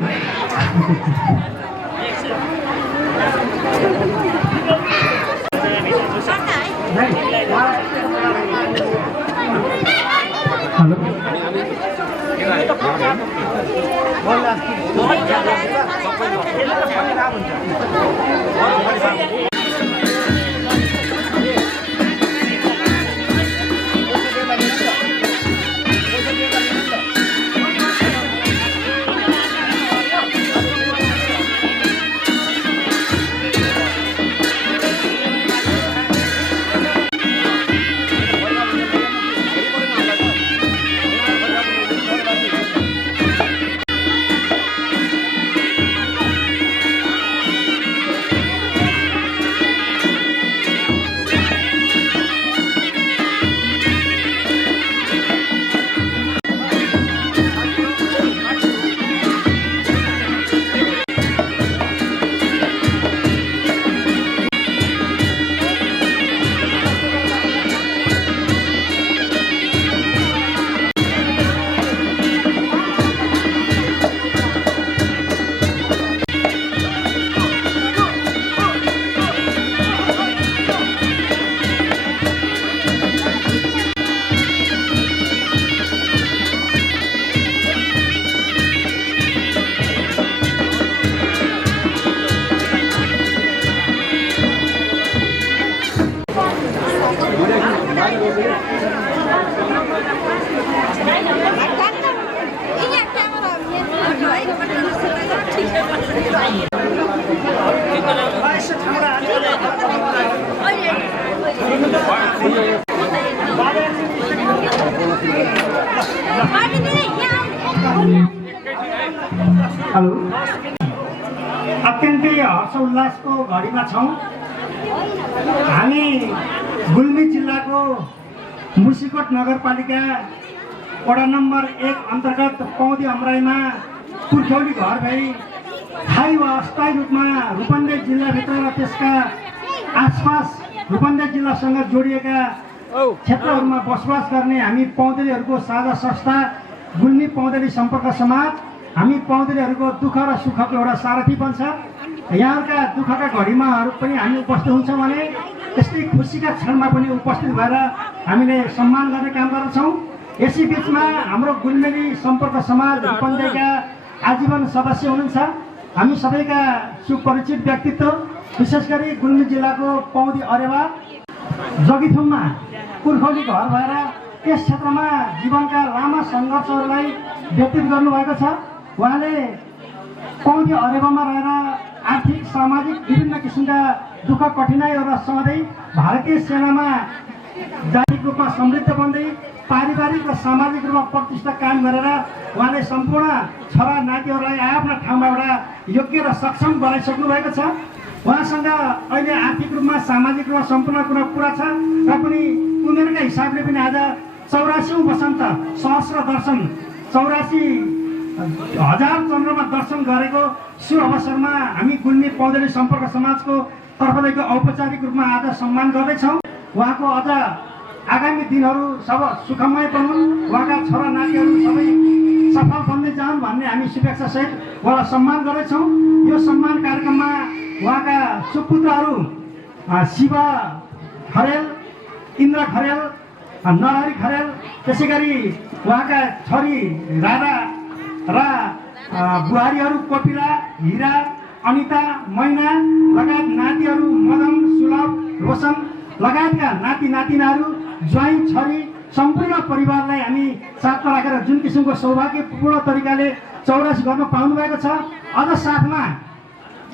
हेलो, अत्यन्तै हर्ष उल्लासको घडीमा छौँ। हामी गुल्मी जिल्लाको मुसिकोट नगरपालिका वडा नम्बर 1 अन्तर्गत पौदी अमराईमा पुर्ख्यौली घर भई स्थायी वा अस्थायी रूपमा रूपन्देही जिल्लाभित्र र त्यसका आसपास रूपन्देही जिल्लासँग जोडिएका क्षेत्रहरूमा बसोबास गर्ने हामी पौदेलीहरूको साझा संस्था गुल्मी पौदेली सम्पर्क समाज, हामी पौदेलीहरूको दुःख र सुखको एउटा सारथी बन्छ। यहाँका दुःखका घडीमाहरू पनि हामी उपस्थित हुन्छौँ भने त्यस्तै खुसीका क्षणमा पनि उपस्थित भएर हामीले सम्मान गर्ने काम गर्छौँ। यसै बिचमा हाम्रो गुल्मेली सम्पर्क समाज रूपन्देहीका आजीवन सदस्य हुनुहुन्छ। हामी सबैका सुपरिचित व्यक्तित्व, विशेष गरी गुल्मी जिल्लाको पौदी अरेवा जगिथुममा पुर्खौली घर भएर यस क्षेत्रमा जीवनका लामा सङ्घर्षहरूलाई व्यतीत गर्नुभएको छ। उहाँले पौदी अरेवामा रहेर आर्थिक सामाजिक विभिन्न किसिमका दुःख कठिनाइहरू सधैँ भारतीय सेनामा दैनिक रूपमा समृद्ध बन्दै पारिवारिक र सामाजिक रूपमा प्रतिष्ठा कायम गरेर उहाँले सम्पूर्ण छोरा नातिहरूलाई आफ्ना ठाउँमा एउटा योग्य र सक्षम बनाइसक्नु भएको छ। उहाँसँग अहिले आर्थिक रूपमा सामाजिक रूपमा सम्पूर्ण कुरा पुरा छ र पनि उमेरका हिसाबले पनि आज 84औं वसन्त सहस्र दर्शन 84,000 चन्द्रमा दर्शन गरेको सो अवसरमा हामी गुल्मी पौदेली सम्पर्क समाजको तर्फदेखि औपचारिक रूपमा आज सम्मान गर्दैछौँ। उहाँको अझ आगामी दिनहरू सब सुखमय बनुन्, उहाँका छोरा नातिहरू सबै सफल बन्दै जाउन् भन्ने हामी शुभेच्छासहित उहाँलाई सम्मान गर्दैछौँ। यो सम्मान कार्यक्रममा उहाँका सुपुत्रहरू शिव खरेल, इन्द्र खरेल, नरहरी खरेल, त्यसै गरी उहाँका छोरी राधा र बुहारीहरू कोपिला, हिरा, अनिता, मैना लगायत नातिहरू मदन, सुलभ, रोशन लगायतका नाति नातिनाहरू, ज्वाइँ, छोरी सम्पूर्ण परिवारलाई हामी साथमा राखेर जुन किसिमको सौभाग्यपूर्ण तरिकाले 84 गर्न पाउनुभएको छ। अझ साथमा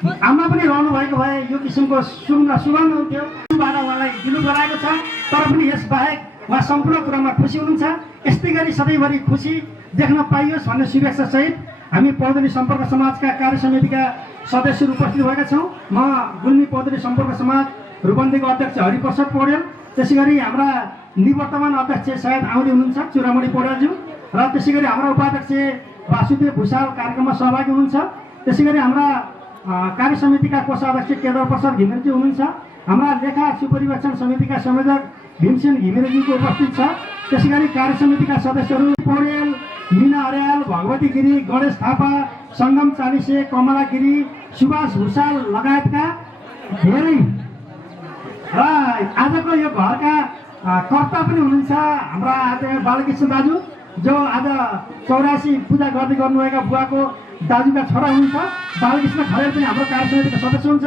आमा पनि रहनु भएको भए यो किसिमको सुगन्ध हुन्थ्यो, त्योबाट उहाँलाई दिनु गराएको छ। तर पनि यसबाहेक उहाँ सम्पूर्ण कुरामा खुसी हुनुहुन्छ। यस्तै गरी सधैँभरि खुसी देख्न पाइयोस् भन्ने शुभेच्छा सहित हामी पौदेली सम्पर्क समाजका कार्य समितिका सदस्यहरू उपस्थित भएका छौँ। म गुल्मी पौदेली सम्पर्क समाज रूपन्देहीको अध्यक्ष हरिप्रसाद पौडेल, त्यसै गरी हाम्रा निवर्तमान अध्यक्ष सायद आउँदै हुनुहुन्छ चुरामणी पौडेलज्यू, र त्यसै गरी हाम्रा उपाध्यक्ष वासुदेव भूषाल कार्यक्रममा सहभागी हुनुहुन्छ। त्यसै गरी हाम्रा कार्य समितिका कोषाध्यक्ष केदार प्रसाद घिमिरेजी हुनुहुन्छ। हाम्रा लेखा सुपरिवेक्षण समितिका संयोजक भीमसेन घिमिरेजीको उपस्थित छ। त्यसै गरी कार्य समितिका सदस्यहरू पौडेल, मीना अर्याल, भगवती गिरी, गणेश थापा, सङ्गम चालिसे, कमला गिरी, सुभाष भूषाल लगायतका धेरै र आजको यो घरका कर्ता पनि हुनुहुन्छ हाम्रा आज बालकृष्ण दाजु, जो आज 84 पूजा गर्दै गर्नुभएका बुवाको दाजुका छोरा हुनुहुन्छ। बालकृष्ण खरेल पनि हाम्रो कार्य समितिको सदस्य हुन्छ,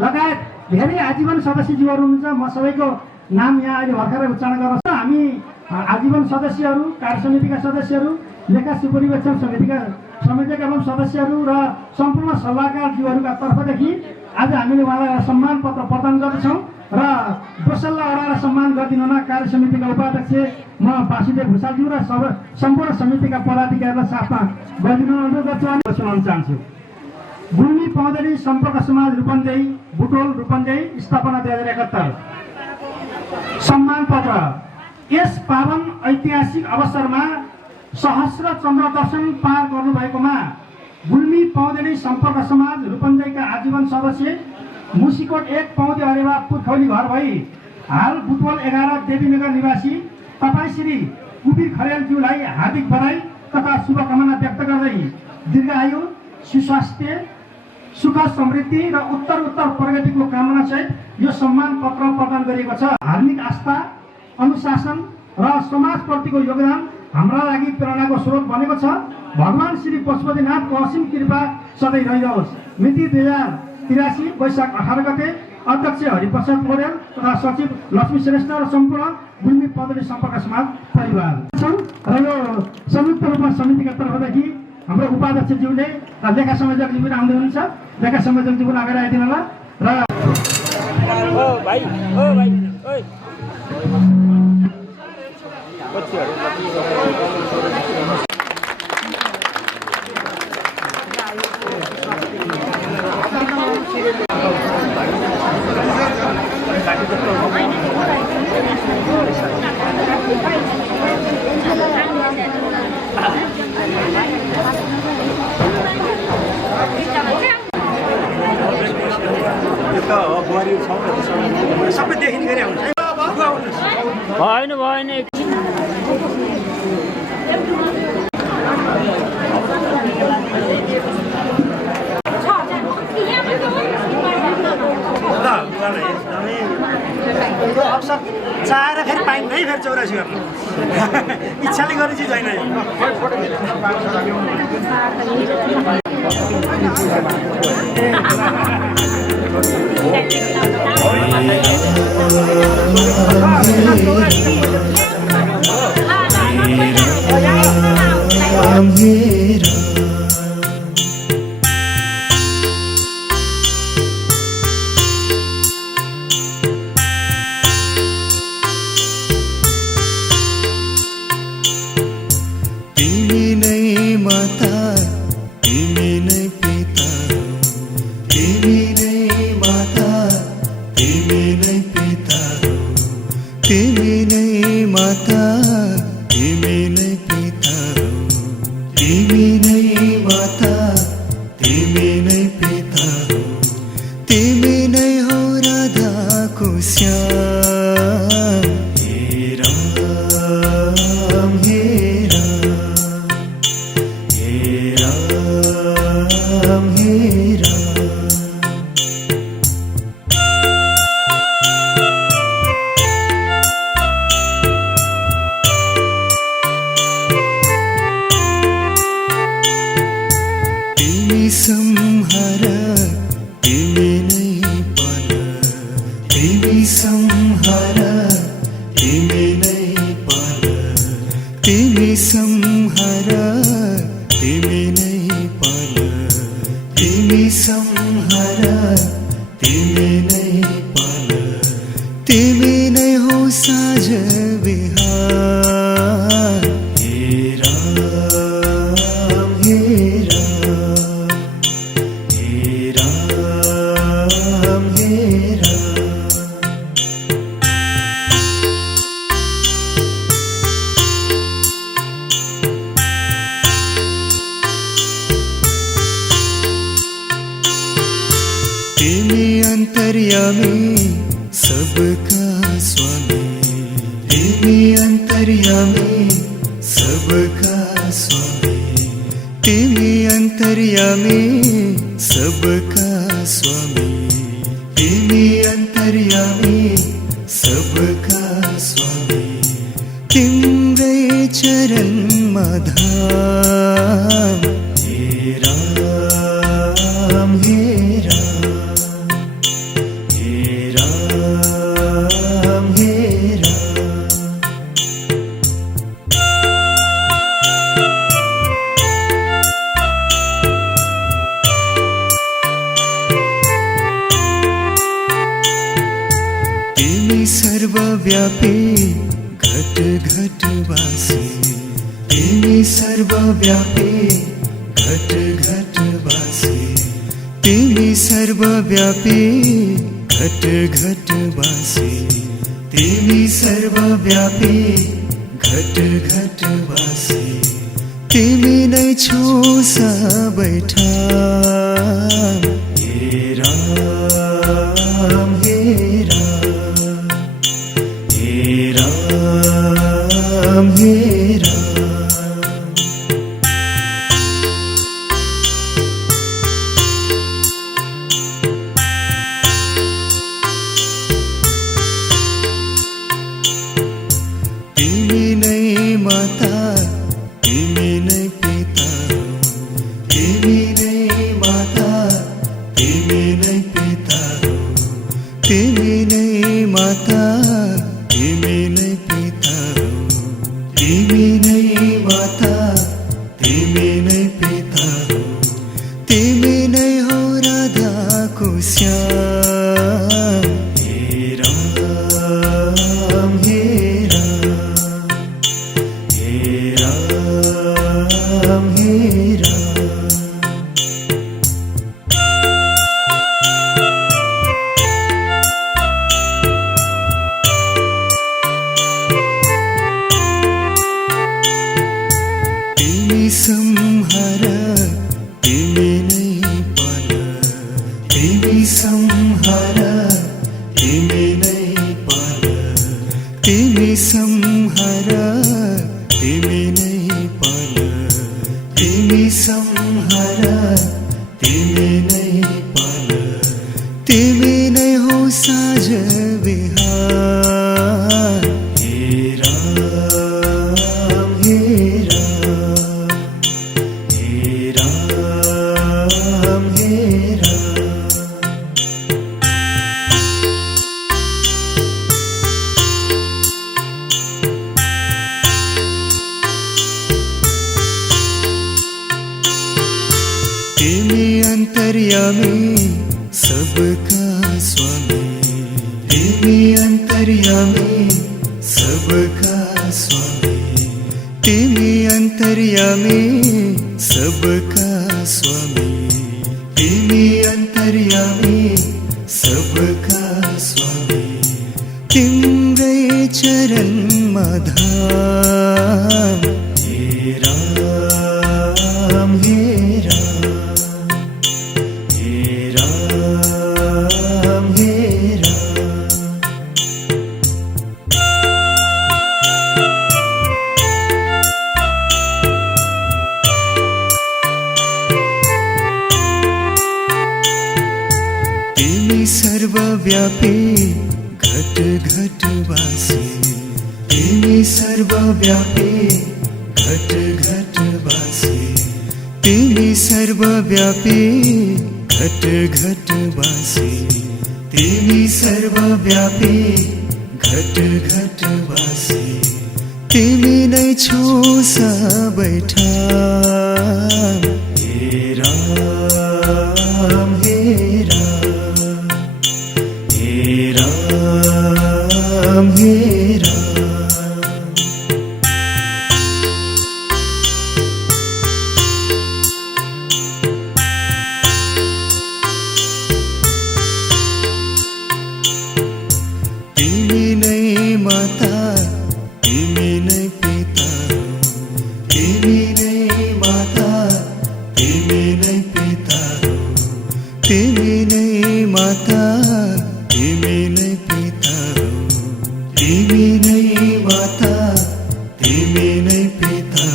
लगायत धेरै आजीवन सदस्यज्यूहरू हुनुहुन्छ। म सबैको नाम यहाँ अहिले भर्खरै उच्चारण गर्न हामी आजीवन सदस्यहरू, कार्य समितिका सदस्यहरू, लेखा सुपरिवेक्षण समितिका संयोजक एवं सदस्यहरू र सम्पूर्ण सल्लाहकारज्यूहरूका तर्फदेखि आज हामीले उहाँलाई सम्मान पत्र प्रदान गर्दछौँ र दोस्रोलाई अडाएर सम्मान गरिदिनुहुन कार्य समितिका उपाध्यक्ष म वासुदेव भूषालज्यू र सम्पूर्ण समितिका पदाधिकारीलाई साथमा गरिदिनु अनुरोध गर्छु अनि सुनाउन चाहन्छु। गुल्मी पौदेली सम्पर्क समाज रूपन्देही, बुटोल रूपन्देही, स्थापना 2071। सम्मान पत्र। यस पावन ऐतिहासिक अवसरमा सहस्र चन्द्र दर्शन पार गर्नुभएकोमा गुल्मी पौदेली सम्पर्क समाज रूपन्देहीका आजीवन सदस्य मुसिकोट 1 पौदी अरेवा पुर्खौली घर भई हाल बुटवल 11 देवीनगर निवासी तपाईँ श्री कुबीर खरेलज्यूलाई हार्दिक बधाई तथा शुभकामना व्यक्त गर्दै दीर्घायु, सुस्वास्थ्य, सुख समृद्धि र उत्तर प्रगतिको कामनासहित यो सम्मान पत्र प्रदान गरिएको छ। धार्मिक आस्था, अनुशासन र समाजप्रतिको योगदान हाम्रा लागि प्रेरणाको स्रोत बनेको छ। भगवान श्री पशुपतिनाथको असीम कृपा सधैँ रहिरहोस्। मिति 2083 वैशाख 18 गते अध्यक्ष हरिप्रसाद पौडेल तथा सचिव लक्ष्मी श्रेष्ठ र सम्पूर्ण गुल्मी पदरी सम्पर्क समाज परिवार छन् र यो संयुक्त रूपमा समितिका तर्फदेखि हाम्रो उपाध्यक्षज्यूले लेखा संयोजकज्यू पनि आउँदै हुनुहुन्छ। लेखा संयोजकज्यू पनि अगाडि आइदिनु होला र सबै देखिने गरी आउँछ भएन भएन अवसर चाहेर फेरि पाइन्न है फेरि 84 गर्नु इच्छाले गर्ने चिज होइन तिमी नै माता तिमी नै पिता हो तिमी नै हो राधाको श्याम हे राम हे राम हे राम हे राम संहार तिमी नै पाल तिमी संहार तिमी नै पाल तिमी संहार तिमी नै पाल तिमी संहार तिमी नै पाल तिमी नै हो साँझ बिहान हे राम हे राम तिमी अंतर्यामी सबका स्वामी तिमी अंतर्यामी सबका स्वामी तिमी अंतर्यामी सबका स्वामी तिमी अंतर्यामी सबका स्वामी तिम्रै चरणमा धाम हे राम हे राम हे राम हे राम तिमी सर्वव्यापी घट घट वासी तिमी सर्वव्यापी घट घट वासी तिमी सर्वव्यापी घट घट वासी तिमी सर्वव्यापी घट घट वासी तिमी नै छौ सबै ठाम हे राम हे राम हे राम हे राम तिमी नै माता तिमी नै पिता तिमी नै माता तिमी नै पिता तिमी नै माता तिमी नै पिता तिमी नै माता तिमी नै पिता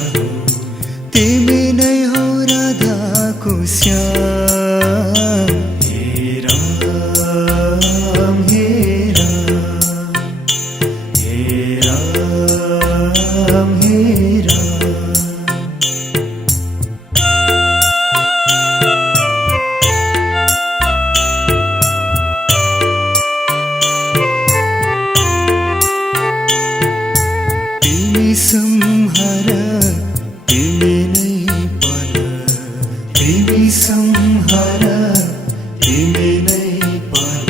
तिमी नै हो राधाको श्याम हे राम हे राम हे राम हे राम तिमी संहार तिमी नै पाल तिमी संहार तिमी नै पाल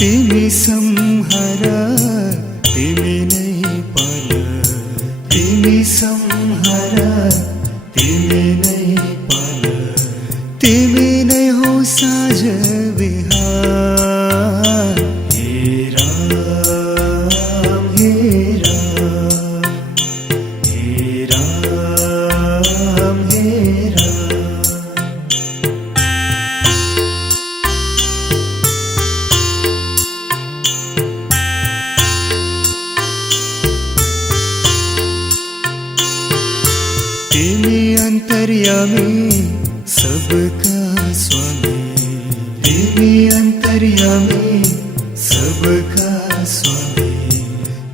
तिमी संहार तिमी नै पाल तिमी संहार तिमी नै पाल तिमी नै हो साँझ बिहान हे राम हे राम हे राम हे राम तिमी अंतर्यामी सबका स्वामी तिमी अंतर्यामी सबका स्वामी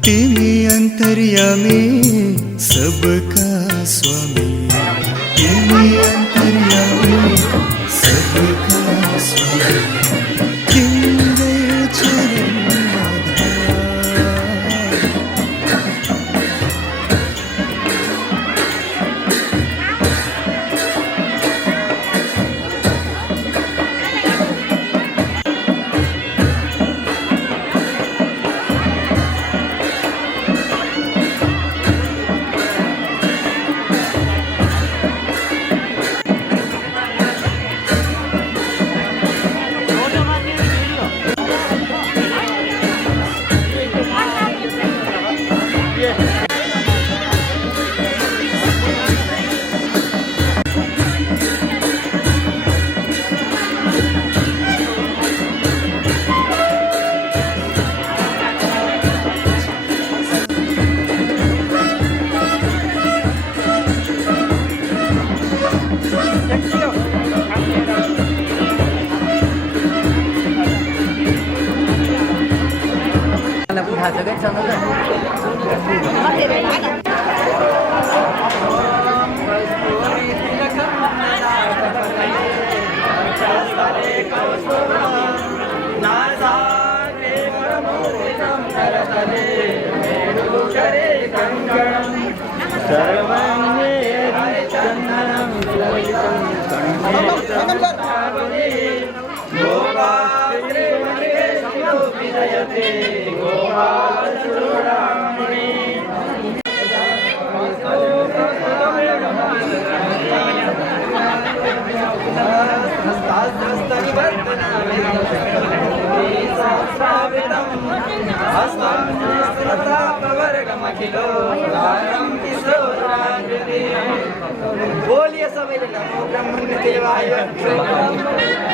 तिमी अंतर्यामी सबका स्वामी तिमी अंतर्यामी सबका स्वामी तिम्रै चरणमा धाम थाहा छ क्या छन्द बोलिए सबैले नमो ब्रह्मण देवाय